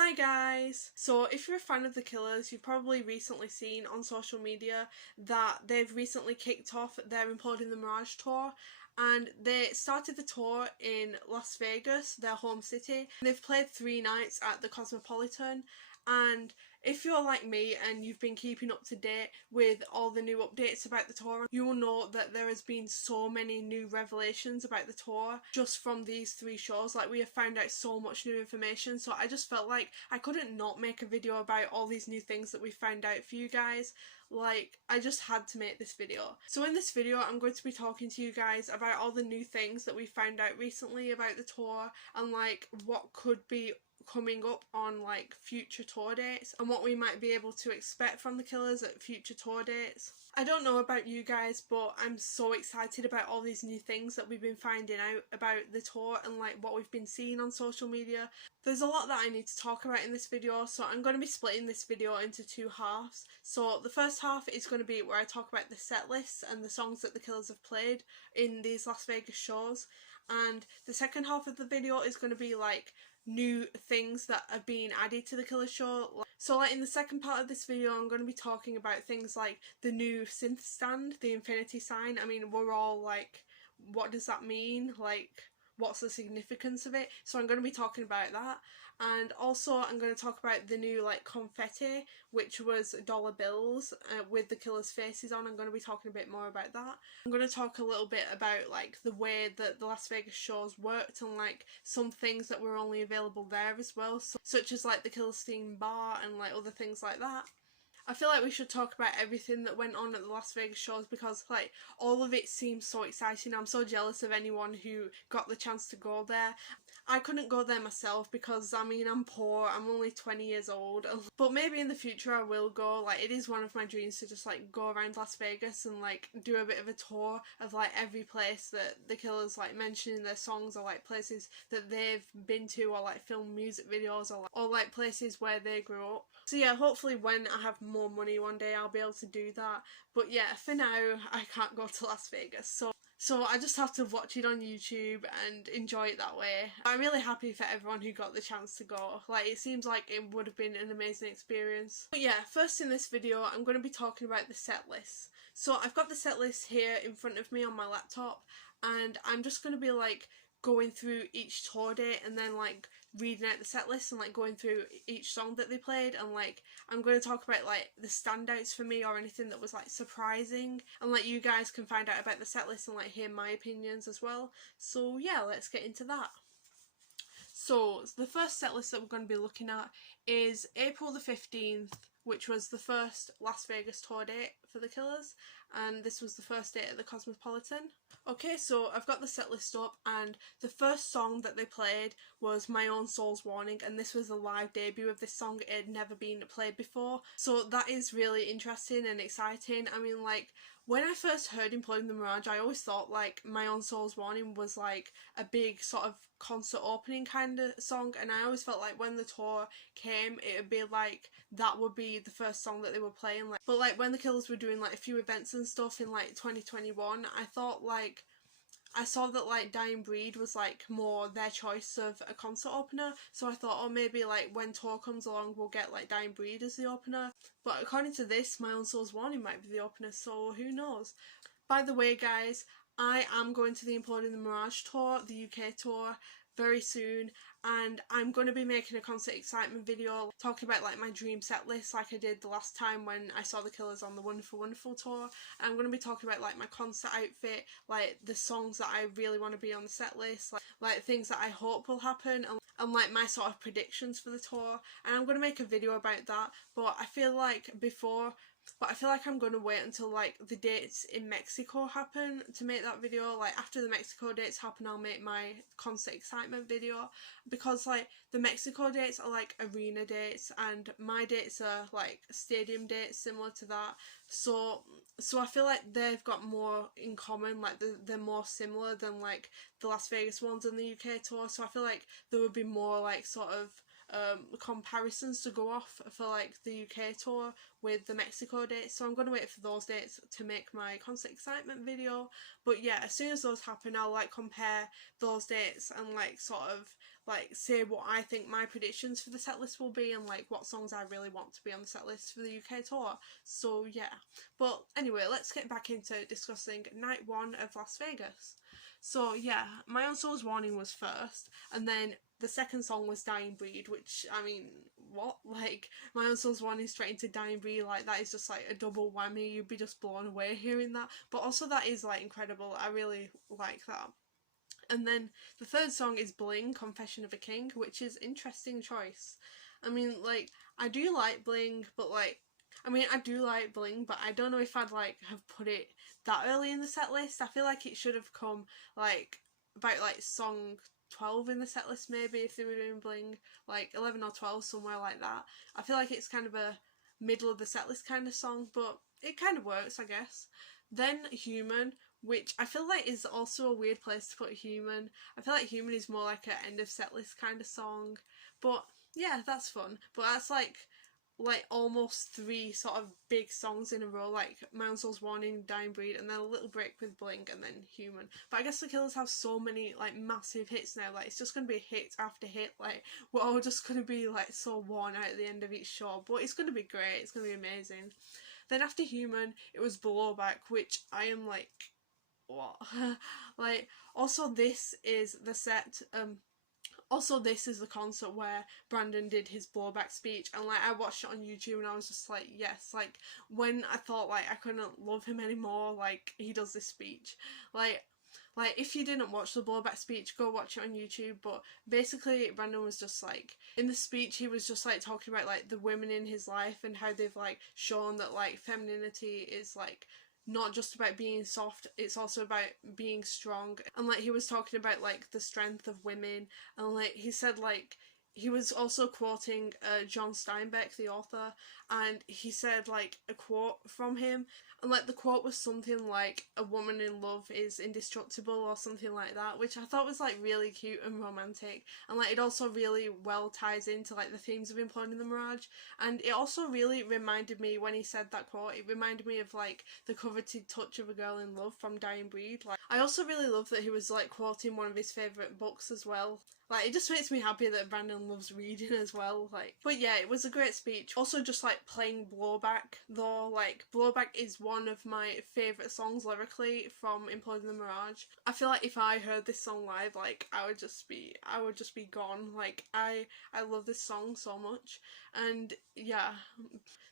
Hi guys! So if you're a fan of The Killers, you've probably recently seen on social media that they've recently kicked off their Imploding The Mirage tour, and they started the tour in Las Vegas, their home city. They've played 3 nights at the Cosmopolitan, and if you're like me and you've been keeping up to date with all the new updates about the tour, you will know that there has been so many new revelations about the tour just from these 3 shows. Like, we have found out so much new information, so I just felt like I couldn't not make a video about all these new things that we found out for you guys. Like, I just had to make this video. So in this video I'm going to be talking to you guys about all the new things that we found out recently about the tour, and like what could be coming up on like future tour dates and what we might be able to expect from the Killers at future tour dates. I don't know about you guys, but I'm so excited about all these new things that we've been finding out about the tour and like what we've been seeing on social media. There's a lot that I need to talk about in this video, so I'm going to be splitting this video into 2 halves. So the first half is going to be where I talk about the set lists and the songs that the Killers have played in these Las Vegas shows, and the second half of the video is going to be like new things that have been added to the Killers show. So like in the second part of this video I'm going to be talking about things like the new synth stand, the infinity sign. I mean, we're all like, what does that mean? Like, what's the significance of it? So I'm going to be talking about that, and also I'm going to talk about the new like confetti, which was dollar bills with the Killers' faces on. I'm going to be talking a bit more about that. I'm going to talk a little bit about like the way that the Las Vegas shows worked and like some things that were only available there as well, so, such as like the Killers themed bar and like other things like that. I feel like we should talk about everything that went on at the Las Vegas shows because like all of it seems so exciting. I'm so jealous of anyone who got the chance to go there. I couldn't go there myself because I mean, I'm poor, I'm only 20 years old, but maybe in the future I will go. Like, it is one of my dreams to just like go around Las Vegas and like do a bit of a tour of like every place that the Killers like mention in their songs, or like places that they've been to, or like film music videos, or like places where they grew up. So yeah, hopefully when I have more money one day I'll be able to do that, but yeah, for now I can't go to Las Vegas, so I just have to watch it on YouTube and enjoy it that way. I'm really happy for everyone who got the chance to go. Like, it seems like it would have been an amazing experience. But yeah, first in this video I'm going to be talking about the set list. So I've got the set list here in front of me on my laptop, and I'm just going to be like going through each tour date and then like reading out the set list and like going through each song that they played, and like I'm going to talk about like the standouts for me or anything that was like surprising, and like you guys can find out about the set list and like hear my opinions as well. So yeah, let's get into that. So the first set list that we're going to be looking at is April the 15th, which was the first Las Vegas tour date for the Killers, and this was the first date at the Cosmopolitan. Okay, so I've got the set list up, and the first song that they played was My Own Soul's Warning, and this was the live debut of this song. It had never been played before, so that is really interesting and exciting. I mean, like, when I first heard Imploding The Mirage, I always thought like My Own Soul's Warning was like a big sort of concert opening kind of song, and I always felt like when the tour came it would be like that would be the first song that they were playing. Like, but like when the Killers were doing like a few events and stuff in like 2021, I thought like I saw that like Dying Breed was like more their choice of a concert opener, so I thought, oh, maybe like when tour comes along we'll get like Dying Breed as the opener, but according to this, My Own Soul's Warning might be the opener, so who knows. By the way guys, I am going to the Imploding The Mirage tour, the UK tour, very soon, and I'm going to be making a concert excitement video talking about like my dream set list like I did the last time when I saw the Killers on the Wonderful Wonderful tour. And I'm going to be talking about like my concert outfit, like the songs that I really want to be on the set list, like things that I hope will happen, and like my sort of predictions for the tour, and I'm going to make a video about that. But I feel like I'm going to wait until like the dates in Mexico happen to make that video. Like after the Mexico dates happen I'll make my concert excitement video, because like the Mexico dates are like arena dates and my dates are like stadium dates similar to that, so I feel like they've got more in common, like they're more similar than like the Las Vegas ones and the UK tour, so I feel like there would be more like sort of comparisons to go off for like the UK tour with the Mexico dates, so I'm going to wait for those dates to make my concert excitement video. But yeah, as soon as those happen I'll like compare those dates and like sort of like say what I think my predictions for the set list will be, and like what songs I really want to be on the set list for the UK tour. So yeah, but anyway, let's get back into discussing night one of Las Vegas. So yeah, My Own Soul's Warning was first, and then the second song was Dying Breed, which, I mean, what? Like, My Own Soul's Warning straight into Dying Breed, like, that is just like a double whammy. You'd be just blown away hearing that. But also that is like incredible. I really like that. And then the third song is Bling, Confession of a King, which is interesting choice. I mean, like, I do like Bling, but like, I mean, I do like Bling, but I don't know if I'd like have put it that early in the set list. I feel like it should have come like about like song 12 in the set list, maybe, if they were doing Bling, like 11 or 12, somewhere like that. I feel like it's kind of a middle of the set list kind of song, but it kind of works, I guess. Then Human, which I feel like is also a weird place to put Human. I feel like Human is more like an end of set list kind of song, but yeah, that's fun. But that's like almost three sort of big songs in a row, like My Own Soul's Warning, Dying Breed, and then a little break with Bling, and then Human. But I guess the Killers have so many like massive hits now, like it's just gonna be hit after hit, like we're all just gonna be like so worn out at the end of each show, but it's gonna be great, it's gonna be amazing. Then after Human, it was Blowback, which I am like, what? Like, also this is the set, also this is the concert where Brandon did his Blowback speech, and like I watched it on YouTube and I was just like, yes, like when I thought like I couldn't love him anymore, like he does this speech. Like if you didn't watch the Blowback speech, go watch it on YouTube. But basically Brandon was just like, in the speech he was just like talking about like the women in his life and how they've like shown that like femininity is like not just about being soft, it's also about being strong. And like he was talking about like the strength of women, and like he said like he was also quoting John Steinbeck, the author, and he said like a quote from him, and like the quote was something like a woman in love is indestructible or something like that, which I thought was like really cute and romantic, and like it also really well ties into like the themes of Imploding the Mirage. And it also really reminded me, when he said that quote, it reminded me of like the coveted touch of a girl in love from Dying Breed. Like I also really love that he was like quoting one of his favourite books as well. Like it just makes me happy that Brandon loves reading as well. Like, but yeah, it was a great speech. Also just like playing Blowback though, like Blowback is one of my favourite songs lyrically from Imploding the Mirage. I feel like if I heard this song live, like I would just be gone. Like I love this song so much. And yeah.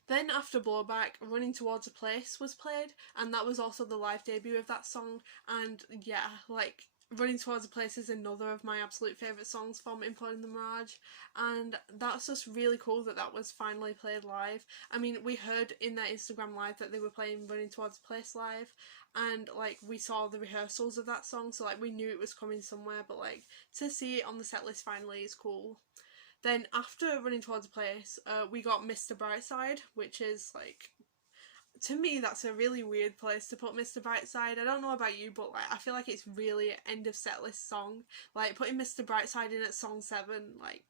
Then after Blowback, Running Towards a Place was played, and that was also the live debut of that song. And yeah, like Running Towards a Place is another of my absolute favourite songs from Imploding the Mirage, and that's just really cool that that was finally played live. I mean, we heard in their Instagram live that they were playing Running Towards a Place live, and like we saw the rehearsals of that song, so like we knew it was coming somewhere, but like to see it on the set list finally is cool. Then after Running Towards a Place, we got Mr. Brightside, which is like, to me that's a really weird place to put Mr. Brightside. I don't know about you, but like I feel like it's really an end of set list song. Like putting Mr. Brightside in at song 7, like.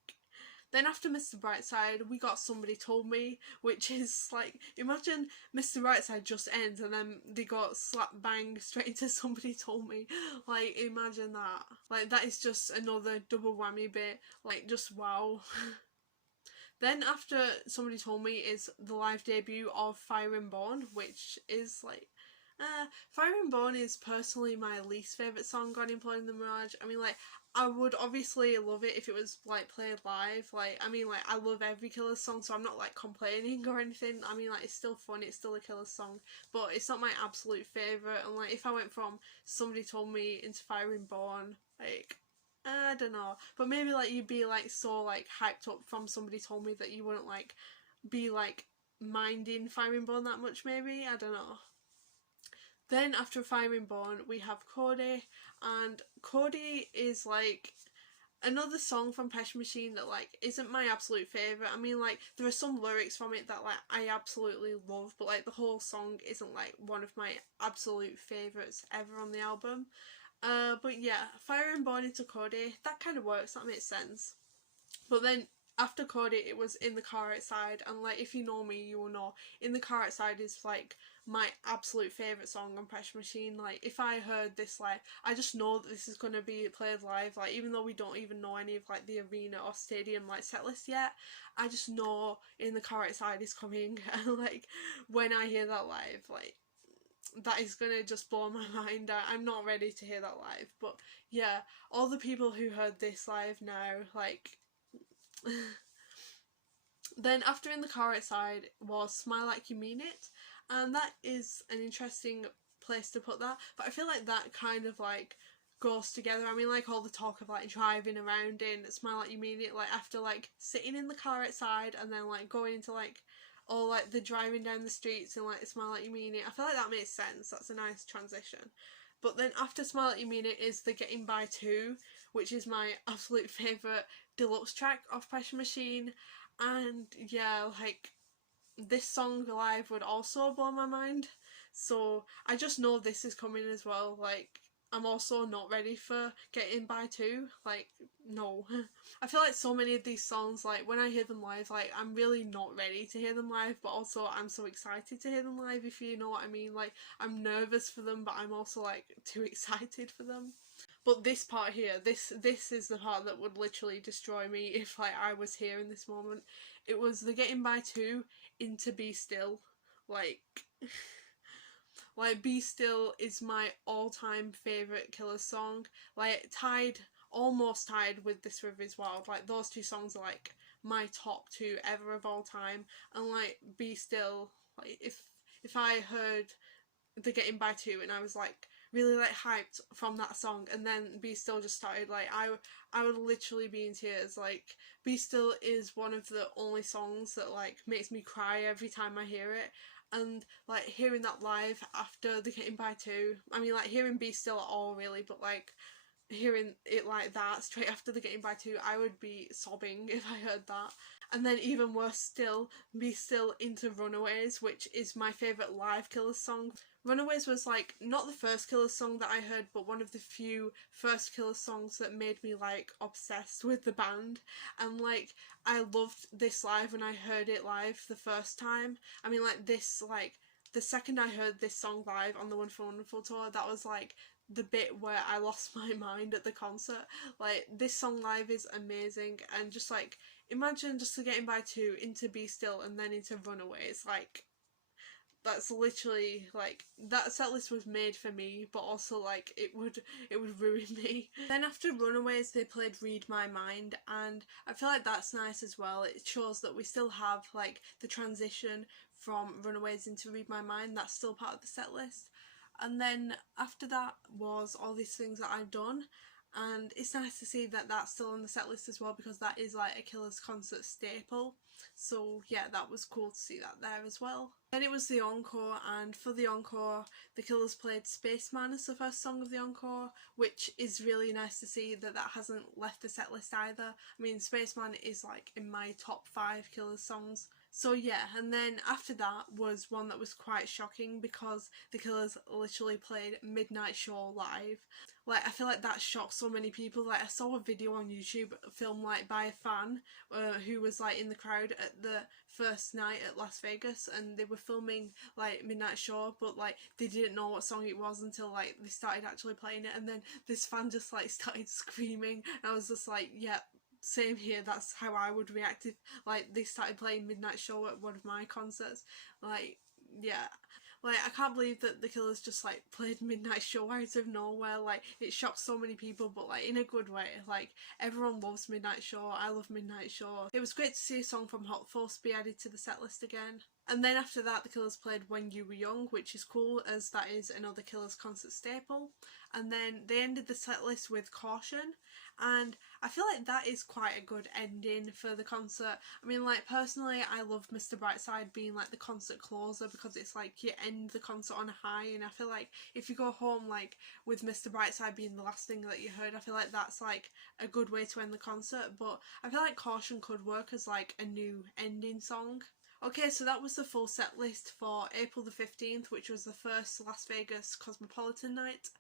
Then after Mr. Brightside, we got Somebody Told Me, which is like, imagine Mr. Brightside just ends and then they got slap bang straight into Somebody Told Me. Like imagine that. Like that is just another double whammy bit. Like just wow. Then after Somebody Told Me is the live debut of Fire and Bone, which is like, Fire and Bone is personally my least favourite song on Imploding the Mirage. I mean, like, I would obviously love it if it was like played live. Like, I mean, like, I love every Killers song, so I'm not like complaining or anything. I mean, like, it's still fun, it's still a Killers song, but it's not my absolute favourite. And like, if I went from Somebody Told Me into Fire and Bone, like, I don't know, but maybe like you'd be like so like hyped up from Somebody Told Me that you wouldn't like be like minding Fire and Bone that much, maybe, I don't know. Then after Fire and Bone we have Cody, and Cody is like another song from Pesh Machine that like isn't my absolute favourite. I mean, like there are some lyrics from it that like I absolutely love, but like the whole song isn't like one of my absolute favourites ever on the album. But yeah, Fire and Bone into Cody, that kind of works, that makes sense. But then after Cody it was In the Car Outside, and like if you know me you will know In the Car Outside is like my absolute favourite song on Pressure Machine. Like if I heard this, like I just know that this is going to be played live, like even though we don't even know any of like the arena or stadium like set list yet, I just know In the Car Outside is coming and like when I hear that live, like that is gonna just blow my mind. I'm not ready to hear that live, but yeah, all the people who heard this live now, like then after In the Car Outside was Smile Like You Mean It, and that is an interesting place to put that, but I feel like that kind of like goes together. I mean, like all the talk of like driving around in Smile Like You Mean It, like after like sitting in the car outside and then like going into like all like the driving down the streets and like Smile Like You Mean It, I feel like that makes sense. That's a nice transition. But then after Smile Like You Mean It is the Getting By 2, which is my absolute favourite deluxe track off Pressure Machine. And yeah, like this song live would also blow my mind. So I just know this is coming as well. Like I'm also not ready for Getting By 2. Like no. I feel like so many of these songs, like when I hear them live, like I'm really not ready to hear them live, but also I'm so excited to hear them live, if you know what I mean. Like I'm nervous for them, but I'm also like too excited for them. But this part here, this is the part that would literally destroy me if like I was here in this moment. It was the Getting By 2 into Be Still. Like like Be Still is my all-time favourite Killers song. Like almost tied with This River Is Wild. Like those two songs are like my top two ever of all time. And like Be Still, like if I heard the Getting By 2 and I was like really like hyped from that song and then Be Still just started, like I would literally be in tears. Like Be Still is one of the only songs that like makes me cry every time I hear it, and like hearing that live after the Getting By 2, I mean like hearing Be Still at all really, but like hearing it like that straight after the Getting By 2, I would be sobbing if I heard that. And then even worse still, Be Still into Runaways, which is my favourite live Killers song. Runaways was like not the first Killers song that I heard, but one of the few first Killers songs that made me like obsessed with the band. And like I loved this live when I heard it live the first time. I mean like this, like the second I heard this song live on the Wonderful Wonderful tour, that was like the bit where I lost my mind at the concert. Like this song live is amazing, and just like imagine just Getting By 2 into Be Still and then into Runaways. Like that's literally like that set list was made for me, but also like it would ruin me. Then after Runaways they played Read My Mind, and I feel like that's nice as well. It shows that we still have like the transition from Runaways into Read My Mind. That's still part of the set list. And then after that was All These Things That I've Done, and it's nice to see that that's still on the set list as well, because that is like a Killers concert staple. So yeah, that was cool to see that there as well. Then it was the encore, and for the encore the Killers played Spaceman as the first song of the encore, which is really nice to see that that hasn't left the set list either. I mean Spaceman is like in my top 5 Killers songs. So yeah, and then after that was one that was quite shocking, because the Killers literally played Midnight Show live. Like I feel like that shocked so many people. Like I saw a video on YouTube filmed like by a fan who was like in the crowd at the first night at Las Vegas, and they were filming like Midnight Show, but like they didn't know what song it was until like they started actually playing it, and then this fan just like started screaming, and I was just like, yeah, same here, that's how I would react if like they started playing Midnight Show at one of my concerts. Like yeah, like I can't believe that the Killers just like played Midnight Show out of nowhere. Like it shocked so many people, but like in a good way. Like everyone loves Midnight Show, I love Midnight Show. It was great to see a song from Hot Force be added to the set list again. And then after that the Killers played When You Were Young, which is cool as that is another Killers concert staple. And then they ended the set list with Caution, and I feel like that is quite a good ending for the concert. I mean like personally I love Mr. Brightside being like the concert closer, because it's like you end the concert on a high, and I feel like if you go home like with Mr. Brightside being the last thing that you heard, I feel like that's like a good way to end the concert. But I feel like Caution could work as like a new ending song. Okay, so that was the full set list for April the 15th, which was the first Las Vegas Cosmopolitan night.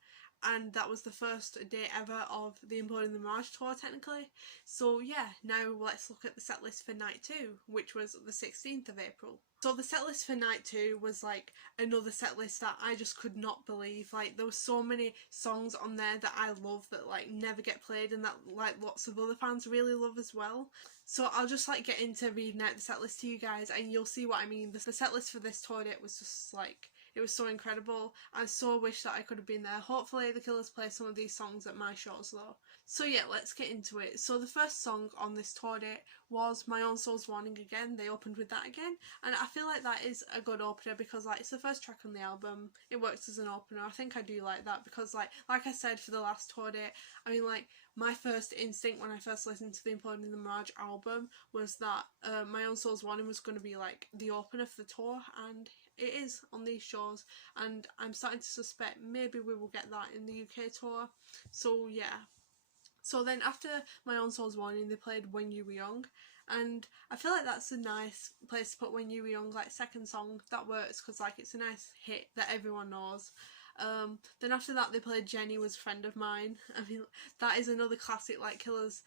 and that was the first day ever of the Imploding The Mirage tour technically. So yeah, now let's look at the set list for night 2, which was the 16th of April. So the set list for night 2 was like another set list that I just could not believe. Like, there were so many songs on there that I love that like never get played and that like lots of other fans really love as well. So I'll just like get into reading out the set list to you guys and you'll see what I mean. The set list for this tour date was just like, it was so incredible. I so wish that I could have been there. Hopefully the Killers play some of these songs at my shows though. So yeah, let's get into it. So the first song on this tour date was My Own Soul's Warning again. They opened with that again, and I feel like that is a good opener because like it's the first track on the album. It works as an opener. I think I do like that because like I said for the last tour date, I mean like my first instinct when I first listened to the Imploding The Mirage album was that My Own Soul's Warning was going to be like the opener for the tour, and it is on these shows, and I'm starting to suspect maybe we will get that in the UK tour. So yeah. So then after My Own Soul's Warning, they played When You Were Young, and I feel like that's a nice place to put When You Were Young, like second song. That works because like it's a nice hit that everyone knows. Then after that they played Jenny Was a Friend of Mine. I mean, that is another classic like Killers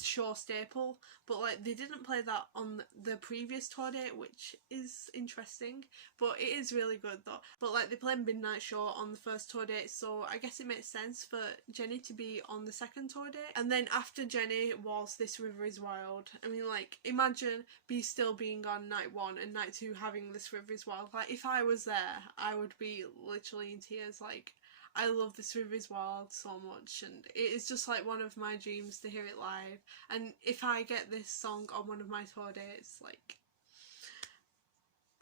show staple, but like they didn't play that on the previous tour date, which is interesting, but it is really good though. But like they played Midnight Show on the first tour date, so I guess it makes sense for Jenny to be on the second tour date. And then after Jenny was This River Is Wild. I mean like imagine Be Still being on night 1 and night 2 having This River Is Wild. Like if I was there I would be literally in tears. Like I love This River Is Wild so much, and it is just like one of my dreams to hear it live. And if I get this song on one of my tour dates, like.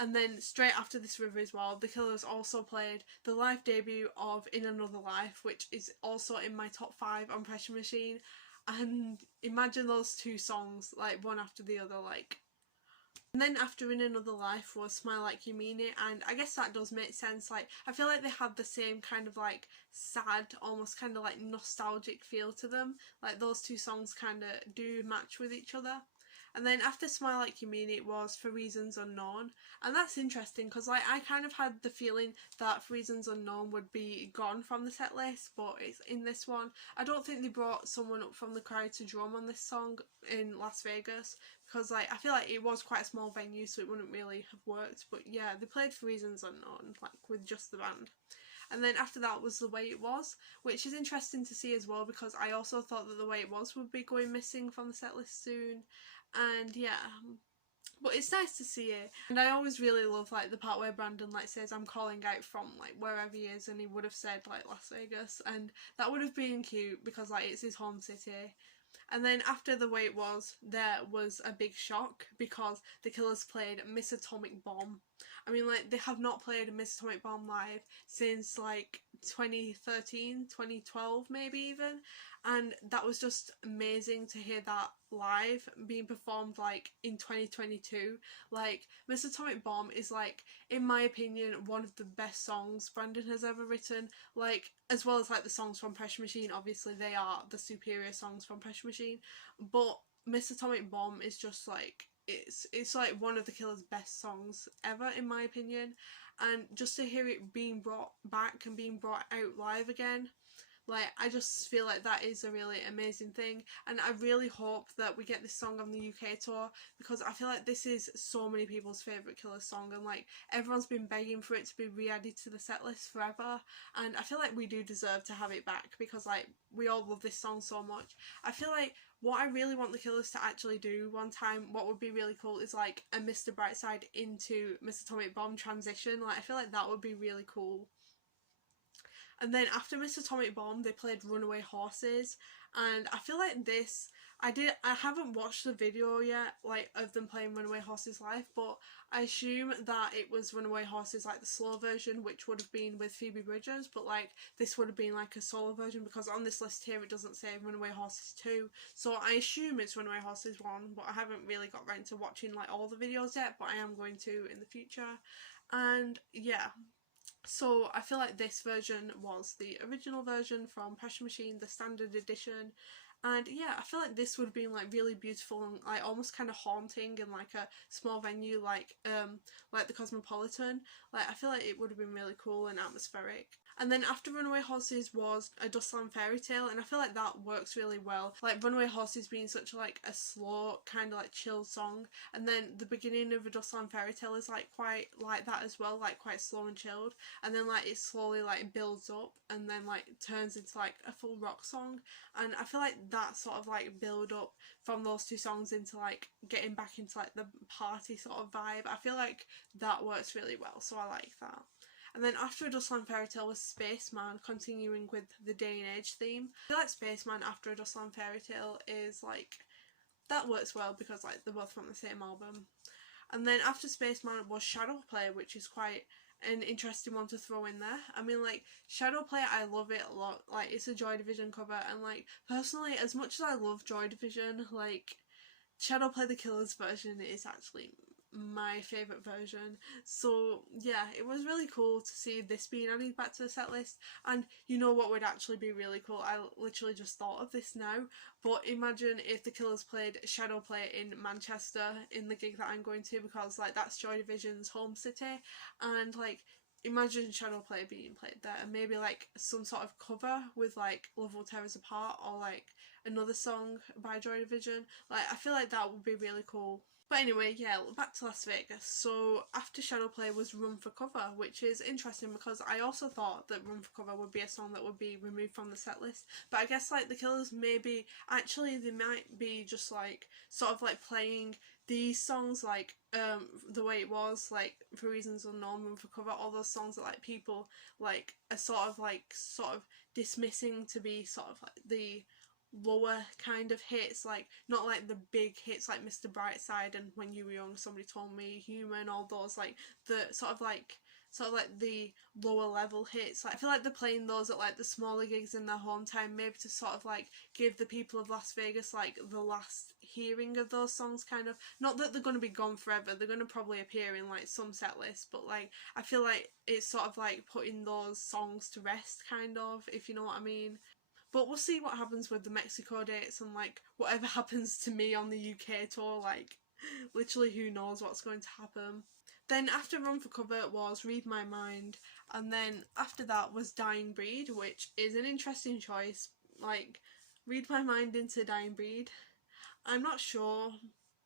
And then straight after This River Is Wild, the Killers also played the live debut of In Another Life, which is also in my top 5 on Pressure Machine. And imagine those two songs like one after the other, like. And then after In Another Life was Smile Like You Mean It, and I guess that does make sense. Like I feel like they have the same kind of like sad, almost kind of like nostalgic feel to them. Like those two songs kind of do match with each other. And then after Smile Like You Mean It was For Reasons Unknown, and that's interesting because like I kind of had the feeling that For Reasons Unknown would be gone from the set list, but it's in this one. I don't think they brought someone up from the crowd to drum on this song in Las Vegas because like I feel like it was quite a small venue, so it wouldn't really have worked. But yeah, they played For Reasons Unknown like with just the band. And then after that was The Way It Was, which is interesting to see as well because I also thought that The Way It Was would be going missing from the set list soon. And yeah, but it's nice to see it. And I always really love like the part where Brandon like says I'm calling out from like wherever he is, and he would have said like Las Vegas, and that would have been cute because like it's his home city. And then after The Way It Was, there was a big shock because the Killers played Miss Atomic Bomb. I mean like they have not played Miss Atomic Bomb live since like 2013, 2012 maybe even, and that was just amazing to hear that live being performed like in 2022. Like Miss Atomic Bomb is like, in my opinion, one of the best songs Brandon has ever written, like as well as like the songs from Pressure Machine. Obviously they are the superior songs from Pressure Machine, but Miss Atomic Bomb is just like, it's like one of the Killers' best songs ever in my opinion, and just to hear it being brought back and being brought out live again, like I just feel like that is a really amazing thing. And I really hope that we get this song on the UK tour because I feel like this is so many people's favourite Killers song, and like everyone's been begging for it to be re-added to the set list forever, and I feel like we do deserve to have it back because like we all love this song so much. I feel like what I really want the Killers to actually do one time, what would be really cool, is like a Mr. Brightside into Miss Atomic Bomb transition. Like I feel like that would be really cool. And then after Miss Atomic Bomb, they played Runaway Horses, and I feel like this, I haven't watched the video yet, like, of them playing Runaway Horses live, but I assume that it was Runaway Horses, like, the slow version, which would have been with Phoebe Bridgers, but, like, this would have been, like, a solo version, because on this list here it doesn't say Runaway Horses 2, so I assume it's Runaway Horses 1, but I haven't really got around to watching, like, all the videos yet, but I am going to in the future. And, yeah. So I feel like this version was the original version from Pressure Machine, the standard edition, and yeah, I feel like this would have been like really beautiful and like almost kind of haunting in like a small venue like the Cosmopolitan. Like I feel like it would have been really cool and atmospheric. And then after Runaway Horses was A Dustland Fairy Tale, and I feel like that works really well. Like Runaway Horses being such like a slow, kind of like chill song, and then the beginning of A Dustland Fairy Tale is like quite like that as well, like quite slow and chilled, and then like it slowly like builds up and then like turns into like a full rock song. And I feel like that sort of like build up from those two songs into like getting back into like the party sort of vibe, I feel like that works really well, so I like that. And then after A Dustland Fairy Tale was Spaceman, continuing with the day and age theme. I feel like Spaceman after A Dustland Fairy Tale is like, that works well because like they're both from the same album. And then after Spaceman was Shadowplay, which is quite an interesting one to throw in there. I mean, like, Shadowplay, I love it a lot. Like, it's a Joy Division cover, and like, personally, as much as I love Joy Division, like, Shadowplay the Killers version is actually my favourite version. So yeah, it was really cool to see this being added back to the set list. And you know what would actually be really cool? I literally just thought of this now, but imagine if the Killers played Shadowplay in Manchester in the gig that I'm going to, because like that's Joy Division's home city, and like imagine Shadowplay being played there, and maybe like some sort of cover with like Love Will Tear Us Apart or like another song by Joy Division. Like I feel like that would be really cool. But anyway, yeah, back to Las Vegas. So after Shadowplay was Run for Cover, which is interesting because I also thought that Run for Cover would be a song that would be removed from the set list. But I guess like the Killers maybe, actually they might be just like sort of like playing these songs like the way it was, like For Reasons Unknown, Run for Cover, all those songs that like people like are sort of dismissing to be sort of like the lower kind of hits, like not like the big hits like Mr. Brightside and When You Were Young, Somebody Told Me, Human, all those like the sort of like the lower level hits. Like I feel like they're playing those at like the smaller gigs in their hometown, maybe to sort of like give the people of Las Vegas like the last hearing of those songs, kind of. Not that they're going to be gone forever, they're going to probably appear in like some set lists, but like I feel like it's sort of like putting those songs to rest, kind of, if you know what I mean. But we'll see what happens with the Mexico dates, and like whatever happens to me on the UK tour, like literally who knows what's going to happen. Then after Run for Cover was Read My Mind, and then after that was Dying Breed, which is an interesting choice. Like, Read My Mind into Dying Breed, I'm not sure,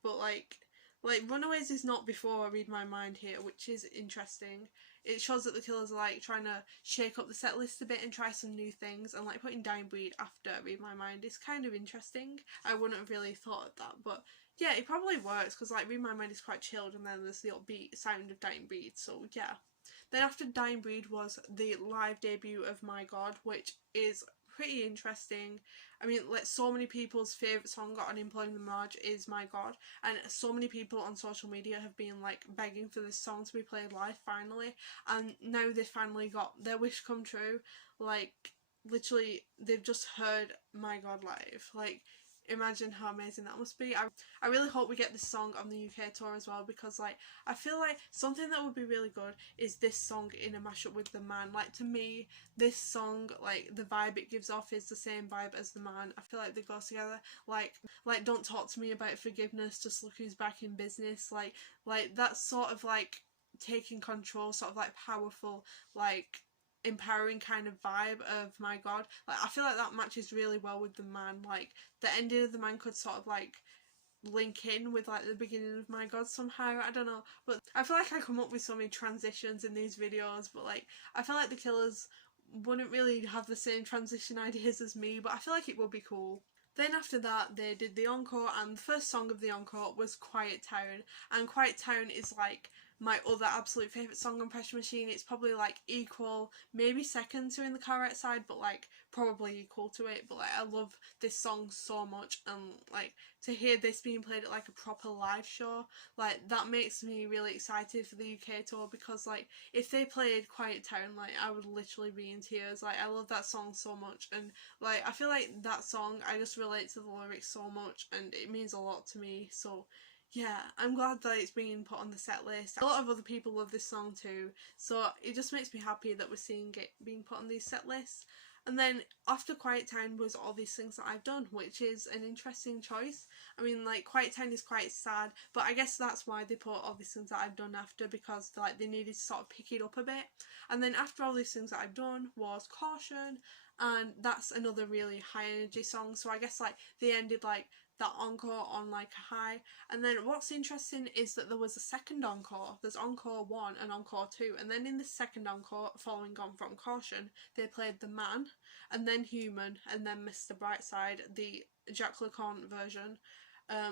but like Runaways is not before Read My Mind here, which is interesting. It shows that the Killers are like trying to shake up the set list a bit and try some new things, and like putting Dying Breed after Read My Mind is kind of interesting. I wouldn't have really thought of that, but yeah, it probably works because like Read My Mind is quite chilled, and then there's the upbeat sound of Dying Breed, so yeah. Then after Dying Breed was the live debut of My God, which is pretty interesting. I mean, like, so many people's favourite song on Imploding The Mirage is My God, and so many people on social media have been like begging for this song to be played live finally, and now they finally got their wish come true. Like, literally, they've just heard My God live. Like, imagine how amazing that must be. I really hope we get this song on the UK tour as well, because like I feel like something that would be really good is this song in a mashup with The Man. Like, to me, this song, like the vibe it gives off is the same vibe as The Man. I feel like they go together. Like Don't Talk to Me About Forgiveness, Just Look Who's Back in Business. Like that sort of like taking control, sort of like powerful, like empowering kind of vibe of My God. Like I feel like that matches really well with The Man. Like the ending of The Man could sort of like link in with like the beginning of My God somehow. I don't know, but I feel like I come up with so many transitions in these videos, but like I feel like the Killers wouldn't really have the same transition ideas as me, but I feel like it would be cool. Then after that they did the encore, and the first song of the encore was Quiet Town, and Quiet Town is like my other absolute favourite song on Pressure Machine. It's probably like equal, maybe second to In the Car Outside, but like probably equal to it. But like I love this song so much, and like to hear this being played at like a proper live show, like that makes me really excited for the UK tour, because like if they played Quiet Town, like I would literally be in tears. Like I love that song so much, and like I feel like that song, I just relate to the lyrics so much, and it means a lot to me. So yeah, I'm glad that it's being put on the set list. A lot of other people love this song too, so it just makes me happy that we're seeing it being put on these set lists. And then after Quiet Town was All These Things That I've Done, which is an interesting choice. I mean, like, Quiet Town is quite sad, but I guess that's why they put All These Things That I've Done after, because like they needed to sort of pick it up a bit. And then after All These Things That I've Done was Caution, and that's another really high energy song, so I guess like they ended like that encore on like a high. And then what's interesting is that there was a second encore. There's encore 1 and encore 2, and then in the second encore, following on from Caution, they played The Man, and then Human, and then Mr. Brightside, the Jack LeConte version,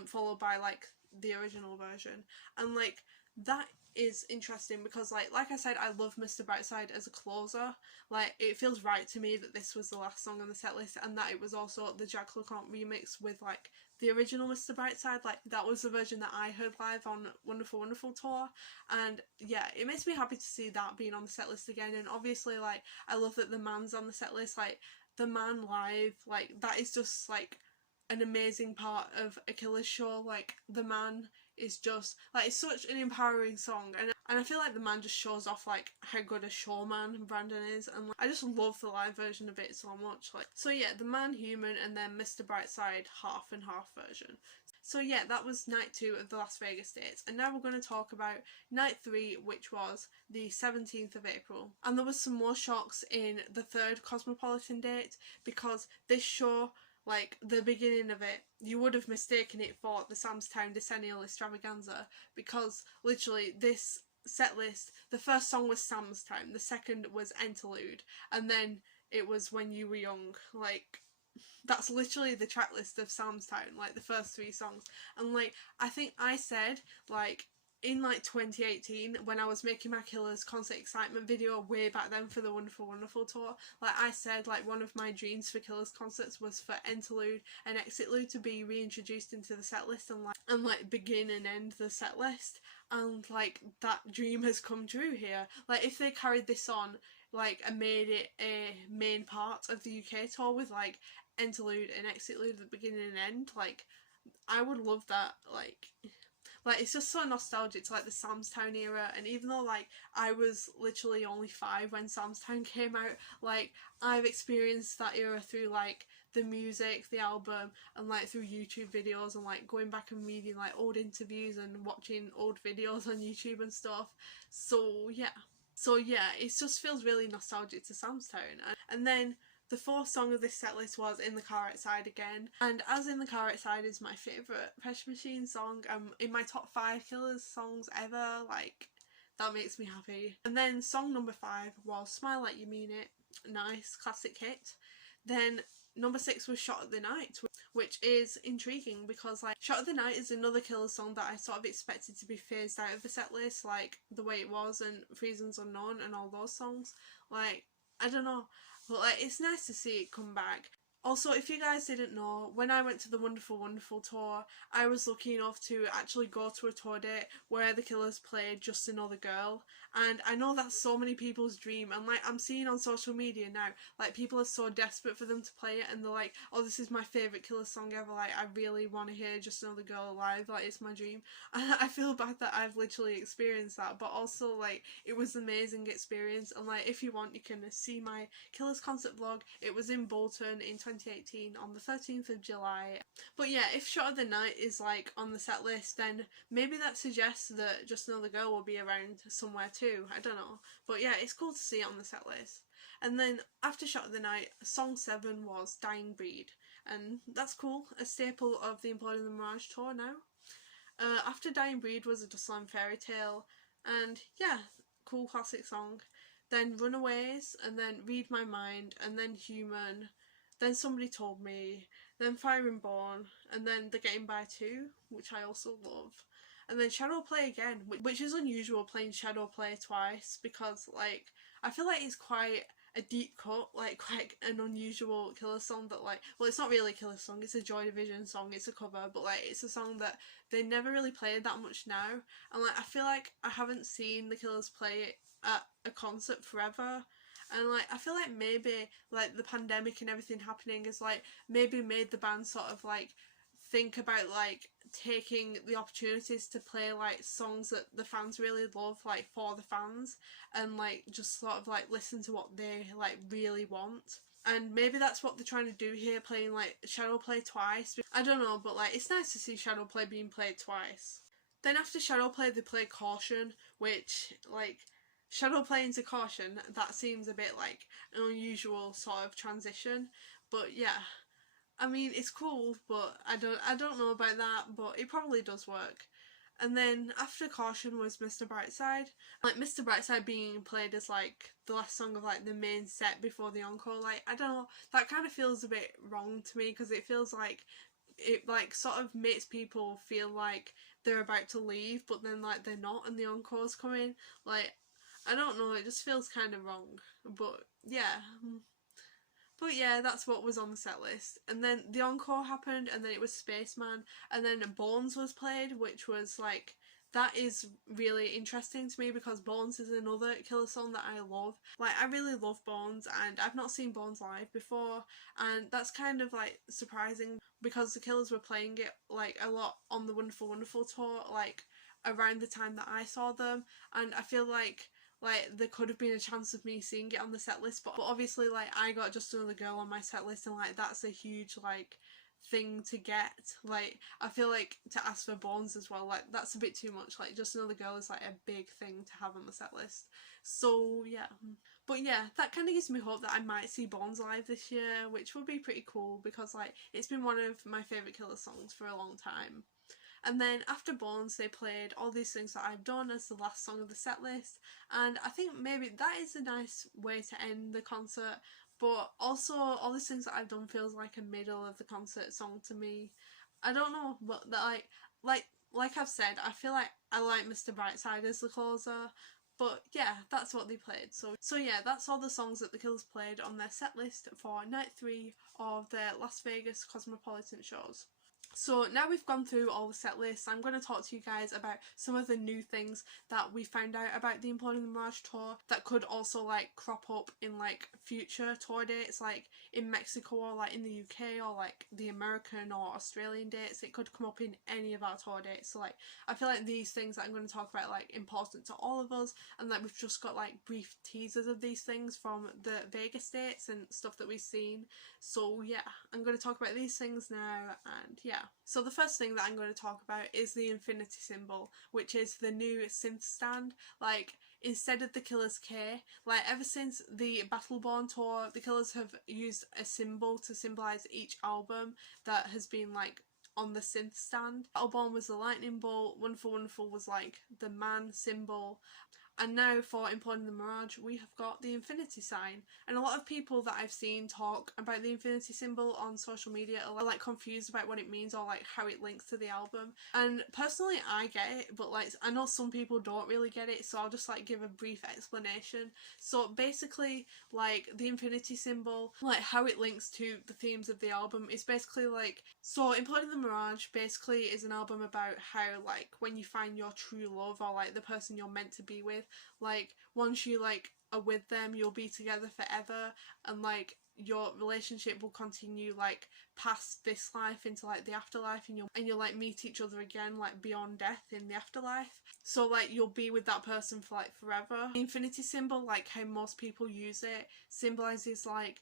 followed by like the original version. And like that is interesting because like I said, I love Mr. Brightside as a closer. Like, it feels right to me that this was the last song on the set list, and that it was also the Jack LeConte remix with like the original Mr. Brightside. Like, that was the version that I heard live on Wonderful Wonderful Tour, and yeah, it makes me happy to see that being on the set list again. And obviously, like, I love that The Man's on the set list. Like, The Man live, like, that is just like an amazing part of a Killers show. Like, The Man is just like, it's such an empowering song, and I feel like The Man just shows off like how good a showman Brandon is, and like, I just love the live version of it so much. Like, so yeah, The Man, Human, and then Mr. Brightside half and half version. So yeah, that was night 2 of the Las Vegas dates, and now we're going to talk about night 3, which was the 17th of April. And there was some more shocks in the third Cosmopolitan date, because this show, like, the beginning of it, you would have mistaken it for the Sam's Town Decennial Extravaganza, because literally this set list, the first song was Sam's Town, the second was Interlude, and then it was When You Were Young. Like, that's literally the track list of Sam's Town, like the first 3 songs. And like, I think I said, like, in like 2018, when I was making my Killers concert excitement video way back then for the Wonderful Wonderful tour, like I said, like one of my dreams for Killers concerts was for Interlude and Exitlude to be reintroduced into the set list, and like begin and end the set list. And like, that dream has come true here. Like, if they carried this on, like, and made it a main part of the UK tour with like Interlude and Exitlude at the beginning and end, like, I would love that. Like, it's just so nostalgic to like the Sam's Town era. And even though like I was literally only 5 when Sam's Town came out, like, I've experienced that era through like the music, the album, and like through YouTube videos, and like going back and reading like old interviews and watching old videos on YouTube and stuff. So yeah, it just feels really nostalgic to Sam's Town. And then the 4th song of this set list was In the Car Outside again, and as In the Car Outside is my favourite Pressure Machine song, in my top 5 Killers songs ever, like, that makes me happy. And then song number 5 was Smile Like You Mean It, nice, classic hit. Then number 6 was Shot at the Night, which is intriguing because like Shot at the Night is another Killers song that I sort of expected to be phased out of the set list, like the way it was, and Reasons Unknown and all those songs. Like, I don't know, but like, it's nice to see it come back. Also, if you guys didn't know, when I went to the Wonderful Wonderful tour, I was lucky enough to actually go to a tour date where the Killers played Just Another Girl, and I know that's so many people's dream, and like, I'm seeing on social media now, like, people are so desperate for them to play it, and they're like, oh, this is my favourite Killers song ever, like, I really want to hear Just Another Girl live, like, it's my dream. And I feel bad that I've literally experienced that, but also like, it was an amazing experience. And like, if you want, you can see my Killers concert vlog. It was in Bolton in 2018 on the 13th of July. But yeah, if Shot of the Night is like on the set list, then maybe that suggests that Just Another Girl will be around somewhere too, I don't know. But yeah, it's cool to see it on the set list. And then after Shot of the Night, song 7 was Dying Breed, and that's cool, a staple of the Imploding The Mirage tour now. After Dying Breed was A Dustland Fairy Tale, and yeah, cool classic song. Then Runaways, and then Read My Mind, and then Human, then Somebody Told Me, then Fire and Born, and then The Getting By 2, which I also love. And then Shadow Play again, which is unusual, playing Shadow Play twice, because like, I feel like it's quite a deep cut, like quite an unusual Killer song that like, well, it's not really a Killer song, it's a Joy Division song, it's a cover, but like, it's a song that they never really played that much now. And like, I feel like I haven't seen the Killers play it at a concert forever. And like, I feel like maybe like the pandemic and everything happening has like maybe made the band sort of like think about like taking the opportunities to play like songs that the fans really love, like for the fans, and like just sort of like listen to what they like really want. And maybe that's what they're trying to do here, playing like Shadow Play twice. I don't know, but like it's nice to see Shadow Play being played twice. Then after Shadow Play they play Caution, which like Shadow Play into Caution, that seems a bit like an unusual sort of transition. But yeah, I mean it's cool, but I don't know about that, but it probably does work. And then after Caution was Mr. Brightside. Like Mr. Brightside being played as like the last song of like the main set before the encore, like I don't know, that kind of feels a bit wrong to me because it feels like it like sort of makes people feel like they're about to leave but then like they're not and the encore's coming. Like I don't know, it just feels kind of wrong. But yeah, that's what was on the set list. And then the encore happened, and then it was Spaceman, and then Bones was played, which was like, that is really interesting to me because Bones is another Killer song that I love. Like, I really love Bones, and I've not seen Bones live before, and that's kind of like surprising because the Killers were playing it like a lot on the Wonderful Wonderful tour, like around the time that I saw them, and I feel like there could have been a chance of me seeing it on the set list, but obviously like I got Just Another Girl on my set list, and like that's a huge like thing to get. Like I feel like to ask for Bones as well, like that's a bit too much. Like Just Another Girl is like a big thing to have on the set list. So yeah. But yeah, that kind of gives me hope that I might see Bones live this year, which would be pretty cool because like it's been one of my favourite Killer songs for a long time. And then after Bones they played All These Things That I've Done as the last song of the set list, and I think maybe that is a nice way to end the concert, but also All These Things That I've Done feels like a middle of the concert song to me. I don't know, but that like I've said, I feel like I like Mr. Brightside as the closer. But yeah, that's what they played. So yeah, that's all the songs that the Killers played on their set list for night 3 of their Las Vegas Cosmopolitan shows. So now we've gone through all the set lists, I'm going to talk to you guys about some of the new things that we found out about the Imploding the Mirage tour that could also like crop up in like future tour dates, like in Mexico or like in the UK or like the American or Australian dates. It could come up in any of our tour dates. So like I feel like these things that I'm going to talk about are like important to all of us, and like we've just got like brief teasers of these things from the Vegas dates and stuff that we've seen. So yeah, I'm going to talk about these things now, and yeah. So the first thing that I'm going to talk about is the infinity symbol, which is the new synth stand. Like instead of the Killers K, like ever since the Battleborn tour, the Killers have used a symbol to symbolise each album that has been like on the synth stand. Battleborn was the lightning bolt, Wonderful Wonderful was like the man symbol, and now for Imploding the Mirage we have got the infinity sign. And a lot of people that I've seen talk about the infinity symbol on social media are like confused about what it means or like how it links to the album. And personally I get it, but like I know some people don't really get it, so I'll just like give a brief explanation. So basically like the infinity symbol, like how it links to the themes of the album is basically like, so Imploding the Mirage basically is an album about how like when you find your true love or like the person you're meant to be with, like once you like are with them you'll be together forever, and like your relationship will continue like past this life into like the afterlife, and you'll like meet each other again like beyond death in the afterlife. So like you'll be with that person for like forever. The infinity symbol, like how most people use it, symbolizes like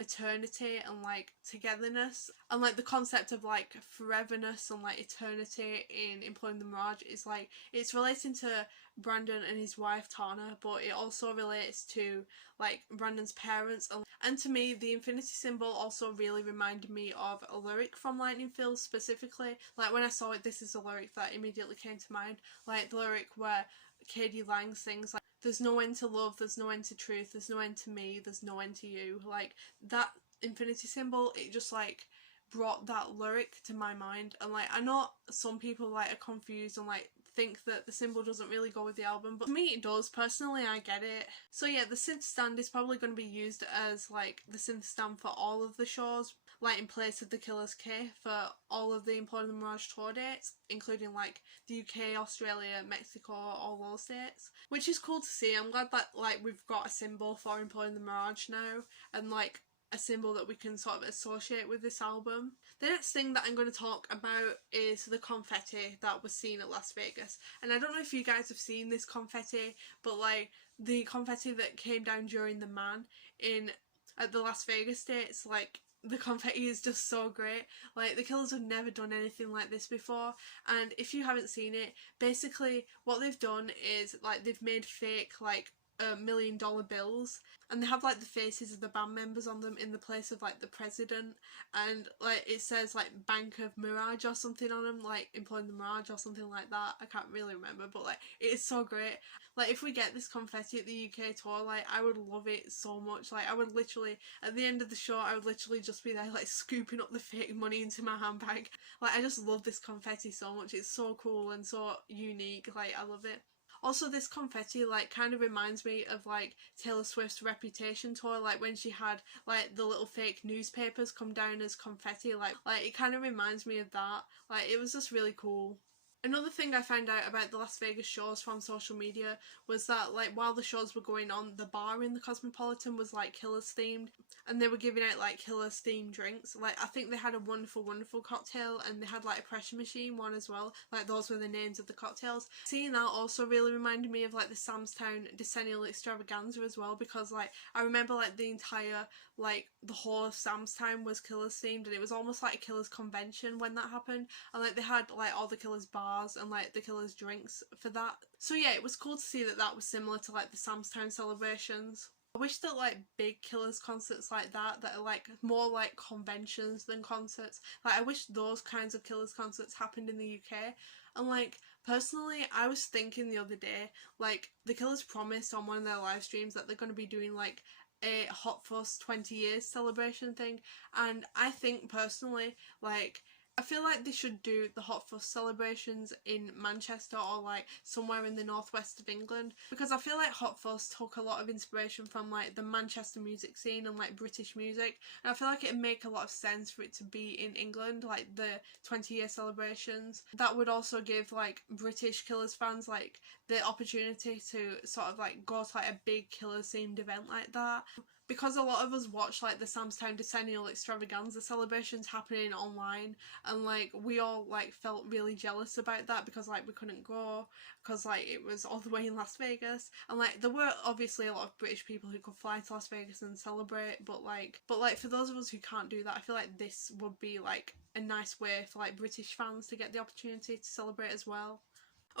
eternity and like togetherness, and like the concept of like foreverness and like eternity in Imploding the Mirage is like it's relating to Brandon and his wife Tana, but it also relates to like Brandon's parents, and to me the infinity symbol also really reminded me of a lyric from Lightning Fields specifically. Like when I saw it, this is a lyric that immediately came to mind, like the lyric where Katie Lang sings like, there's no end to love, there's no end to truth, there's no end to me, there's no end to you. Like that infinity symbol, it just like brought that lyric to my mind. And like I know some people like are confused and like think that the symbol doesn't really go with the album, but to me it does. Personally I get it. So yeah, the synth stand is probably going to be used as like the synth stand for all of the shows, like in place of the Killers K for all of the Imploding the Mirage tour dates, including like the UK, Australia, Mexico, all those dates, which is cool to see. I'm glad that like we've got a symbol for Imploding the Mirage now, and like a symbol that we can sort of associate with this album. The next thing that I'm going to talk about is the confetti that was seen at Las Vegas. And I don't know if you guys have seen this confetti, but like the confetti that came down during the Man in at the Las Vegas dates, like the confetti is just so great. Like the killers have never done anything like this before, and if you haven't seen it, basically what they've done is like they've made fake like $1 million bills, and they have like the faces of the band members on them in the place of like the president, and like it says like Bank of Mirage or something on them, like Imploding the Mirage or something like that. I can't really remember, but like it is so great. Like if we get this confetti at the UK tour, like I would love it so much. Like I would literally, at the end of the show, I would literally just be there like scooping up the fake money into my handbag. Like I just love this confetti so much. It's so cool and so unique. Like I love it. Also, this confetti like kind of reminds me of like Taylor Swift's Reputation tour, like when she had like the little fake newspapers come down as confetti, like it kind of reminds me of that. Like it was just really cool. Another thing I found out about the Las Vegas shows from social media was that like while the shows were going on, the bar in the Cosmopolitan was like Killers themed, and they were giving out like Killers themed drinks. Like I think they had a wonderful cocktail, and they had like a pressure machine one as well. Like those were the names of the cocktails. Seeing that also really reminded me of like the Samstown Decennial Extravaganza as well, because like I remember like the entire like the whole of Samstown was Killers themed, and it was almost like a Killers convention when that happened, and like they had like all the Killers bars and like the Killers drinks for that. So yeah, it was cool to see that that was similar to like the Samstown celebrations. I wish that like big Killers concerts like that are like more like conventions than concerts, like I wish those kinds of Killers concerts happened in the UK. And like personally, I was thinking the other day, like the Killers promised on one of their live streams that they're going to be doing like a Hot Fuss 20 years celebration thing, and I think personally, like I feel like they should do the Hot Fuss celebrations in Manchester or like somewhere in the northwest of England, because I feel like Hot Fuss took a lot of inspiration from like the Manchester music scene and like British music, and I feel like it'd make a lot of sense for it to be in England, like the 20-year celebrations. That would also give like British Killers fans like the opportunity to sort of like go to like a big Killers themed event like that, because a lot of us watch like the Samstown Decennial Extravaganza celebrations happening online, and like we all like felt really jealous about that because like we couldn't go because like it was all the way in Las Vegas, and like there were obviously a lot of British people who could fly to Las Vegas and celebrate, but like for those of us who can't do that, I feel like this would be like a nice way for like British fans to get the opportunity to celebrate as well.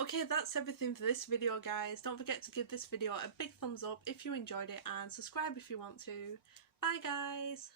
Okay, that's everything for this video, guys. Don't forget to give this video a big thumbs up if you enjoyed it, and subscribe if you want to. Bye, guys!